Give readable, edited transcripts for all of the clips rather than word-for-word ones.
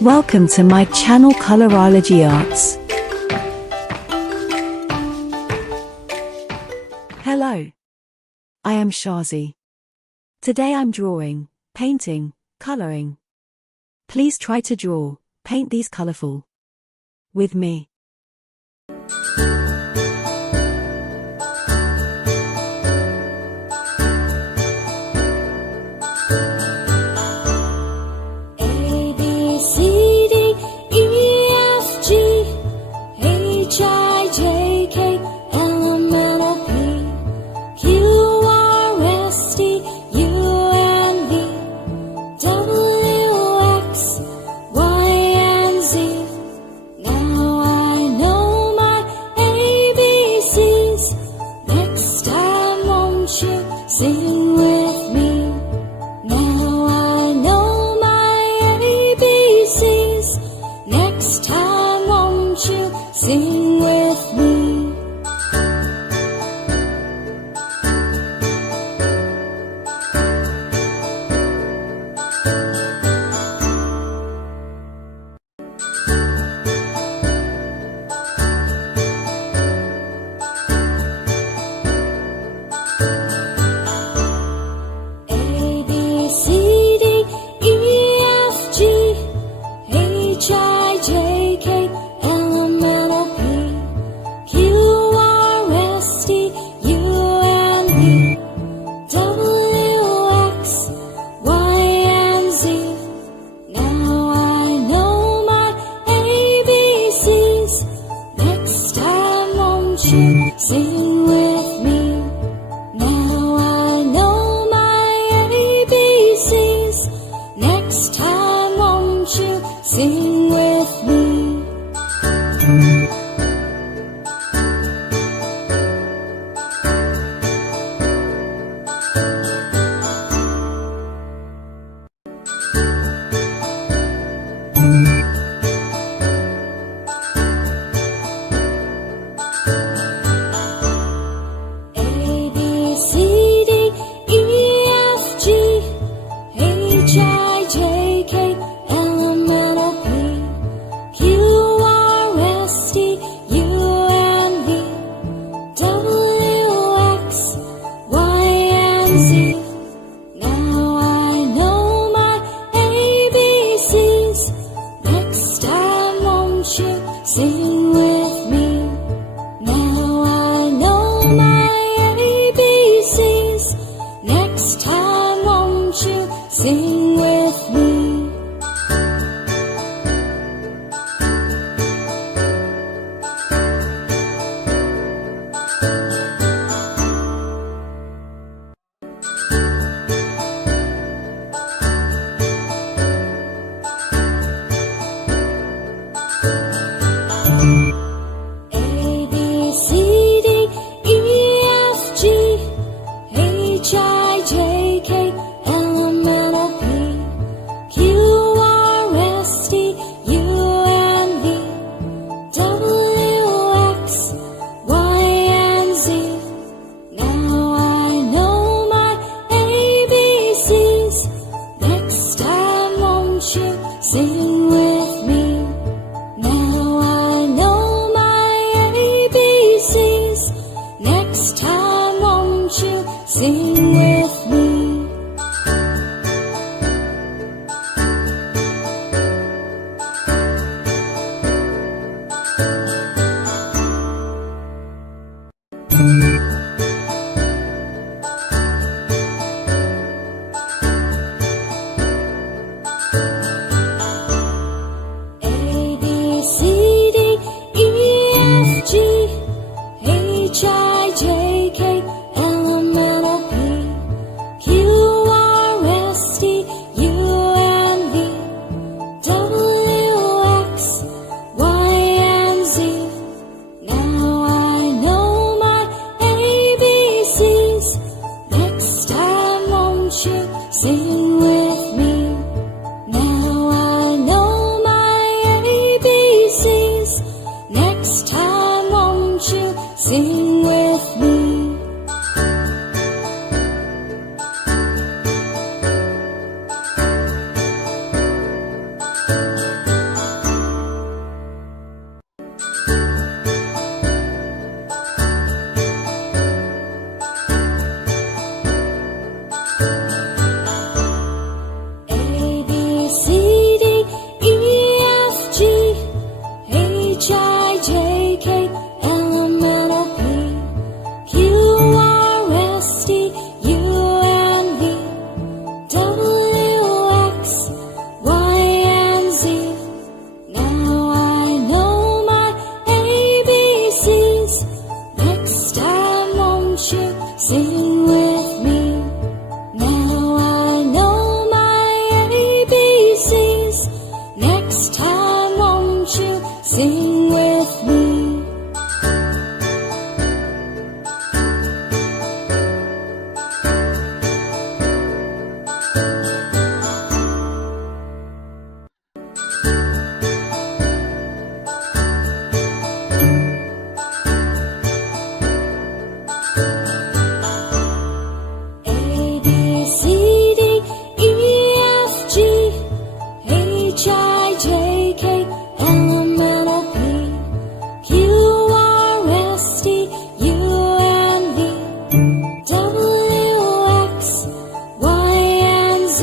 Welcome to my channel Colorology Arts. Hello. I am Shazi. Today I'm drawing, painting, coloring. Please try to draw, paint these colorful with me. Sing with me. Now I know my ABCs. Next time won't you sing with me? Sing with me. Now I know my ABCs. Next time won't you sing with me? Sing with me. Now I know my ABCs. Next time won't you sing with me? sing with me. A, B, C, D, E, F, G, H, I, J, K, L, M, N, O, P, Q, R, S, T, U, and V, W, X, Y, and Z.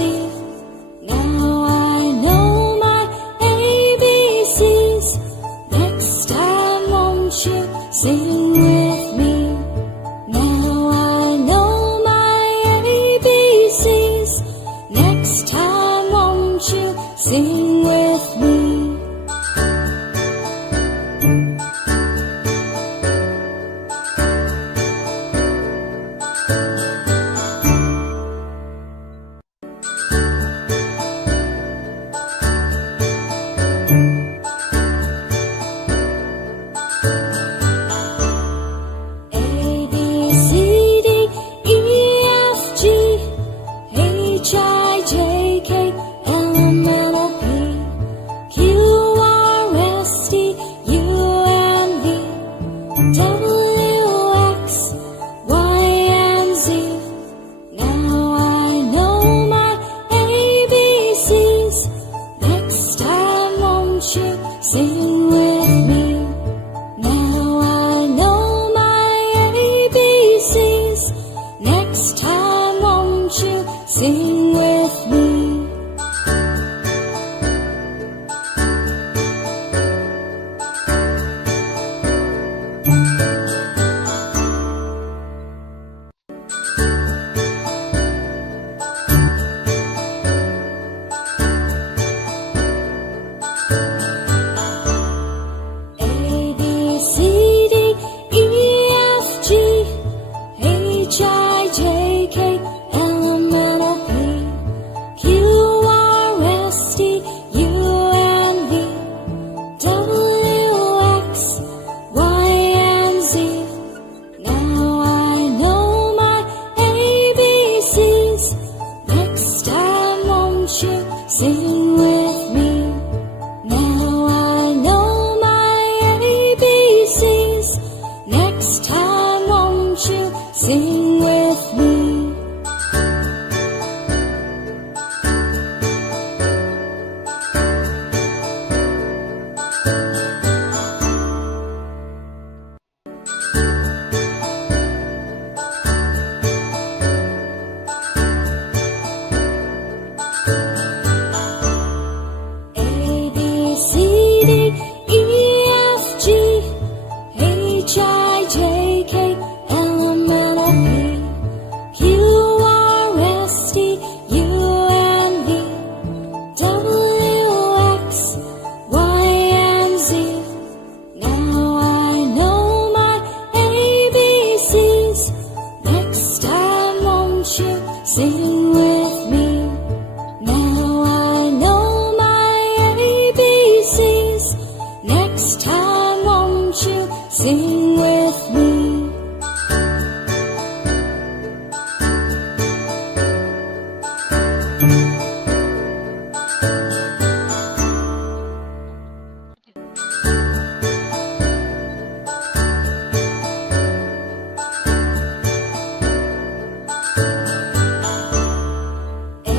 Now I know my ABCs. Next time, won't you sing with me? Now I know my ABCs. Next time, won't you sing with me? A, B, C, D, E, F, G, H, I, J, K, L, M, N, O, P, Q, R, S, T, U, and V, W, X, Y, and Z. Now I know my ABCs. Next time, won't you sing with me? Now I know my ABCs. Next time, won't you sing with me? A, B, C, D, E, F, G, H, I, J, K, L, M, N, O, P, Q, R, S, T, U, and V, W, X, Y, and Z. Now I know my ABCs. Next time, won't you sing with me? Now I know my ABCs. Next time, won't you sing with me? A, B, C, D, E, F, G, H, I, J, K, L, M, N, O, P, Q, R, S, T, U, and V, W, X, Y, and Z. Now I know my ABCs. Next time, won't you sing with me? Now I know my ABCs. Next time, won't you sing with me? A,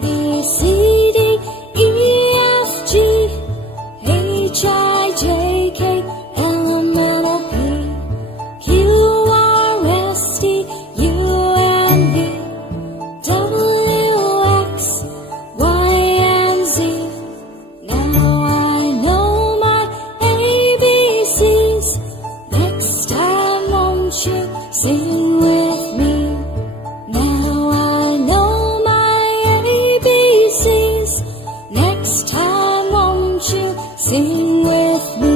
B, C, D, E, F, G, H, I, J, K, L, M, N, O, P, Q, R, S, T, U, and V, W, X, Y, and Z. Now I know my ABCs. Next time, won't you sing with me? Now I know my ABCs. Next time, won't you sing with me?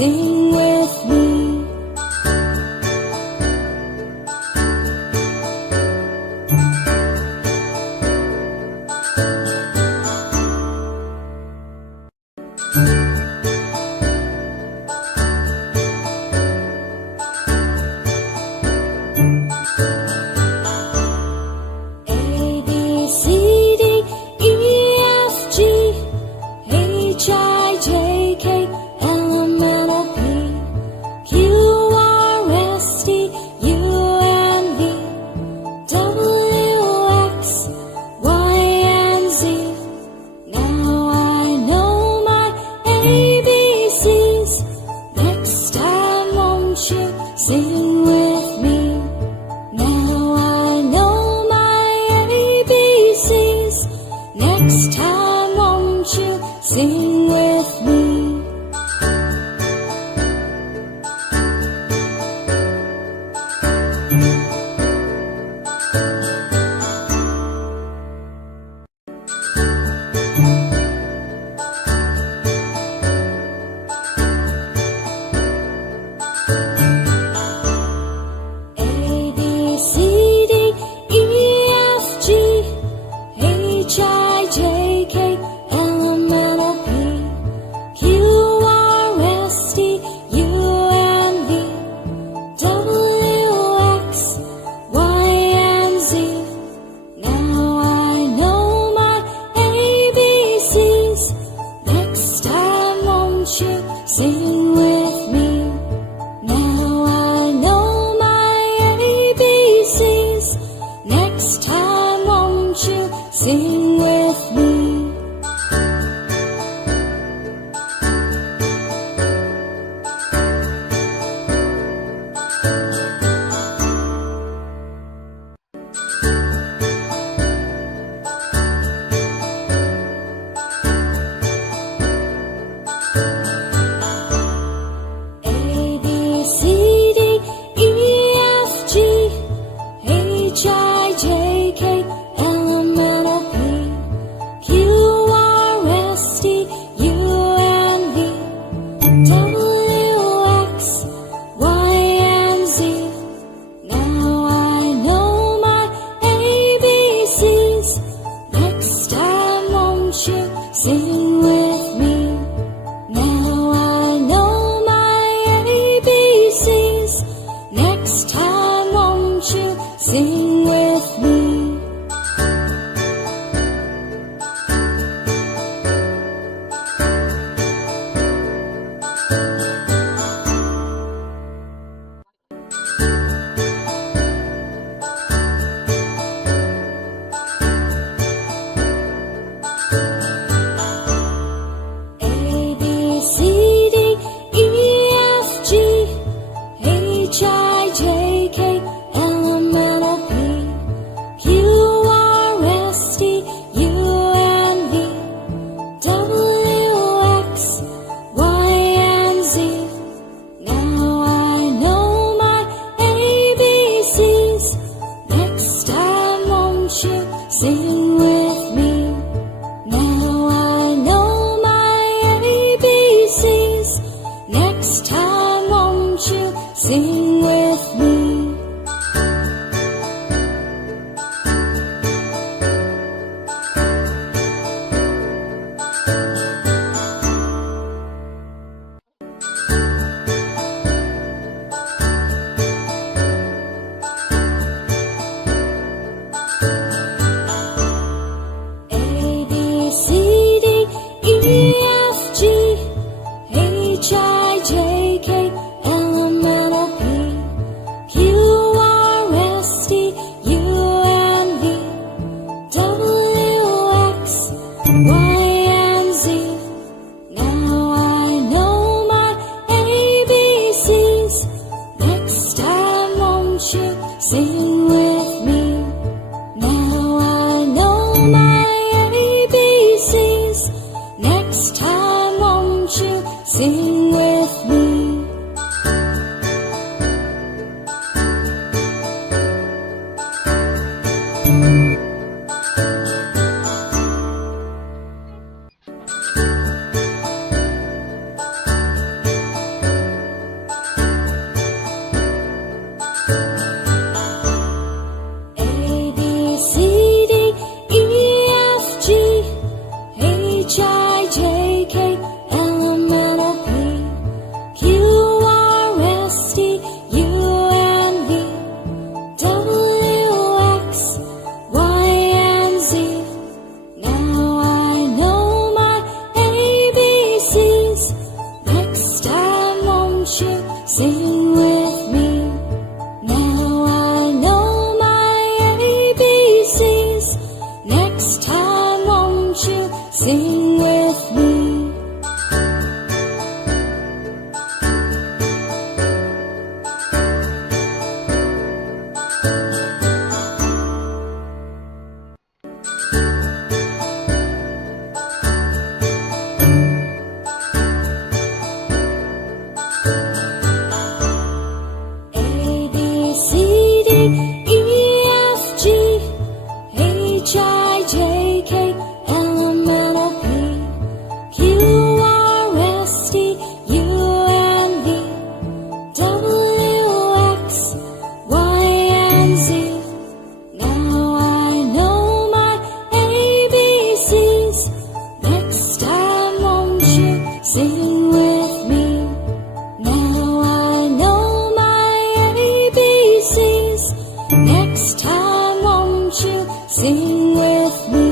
sing with me. A, B, C, D, E, F, G, H, I, J, K, L, M, N, O, P, Q, R, S, T, U, N, V, W, X, Y, and Z. Now I know my ABCs. Next time won't you sing with me? Now I know my ABCs. Next time won't you sing with me? A, B, C, D, E, F, G, H, I, J, K, L, M, N, O, P, Q, R, S, T, U, N, V, W, X, Y, and Z. Now I know my ABCs. Next time won't you sing with me? Now I know my ABCs. Next time won't you sing with me? A, B, C, D, E, F, G, H, I, J, K, L, M, N, O, P, Q, R, S, T, U, N, V, W, X, Y, and Z. Now I know my ABCs. Next time won't you sing with me? Now I know my ABCs. Next time won't you sing with me? A, B, C, D, E, F, G, H, I, J, K, L, M, N, O, P, Q, R, S, T, U, N, V, W, X, Y, and Z. Now I know my ABCs. Next time won't you sing with me? Now I know my ABCs. Next time won't you sing with me? A, B, C, D, E, F, G, H, I, J, K, L, M, N, O, P, Q, R, S, T, U, N, V, W, X, Y, and Z. Now I know my ABCs. Next time won't you sing with me? Now I know my ABCs. Next time won't you sing with me? I, J, K, L, M, N, O, P, Q, R, S, T, U, and V, W, X, Y, and Z. Now I know my ABCs. Next time, won't you sing with me? Now I know my ABCs. Next time, won't you sing with me? A, B, C, D, E, F, G, H, I, J, K, L, M, N, O, P, Q, R, S, T, U, and V, W, X, Y, and Z. Now I know my ABCs. Next time, won't you sing with me? Now I know my ABCs. Next time, won't you sing with me?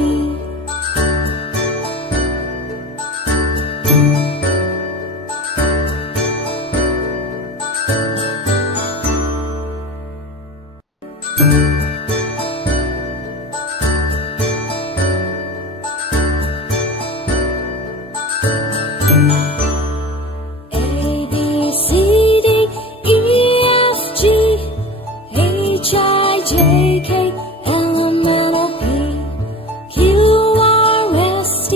A, B, C, D, E, F, G, H, I, J, K, L, M, N, O, P, Q, R, S, T,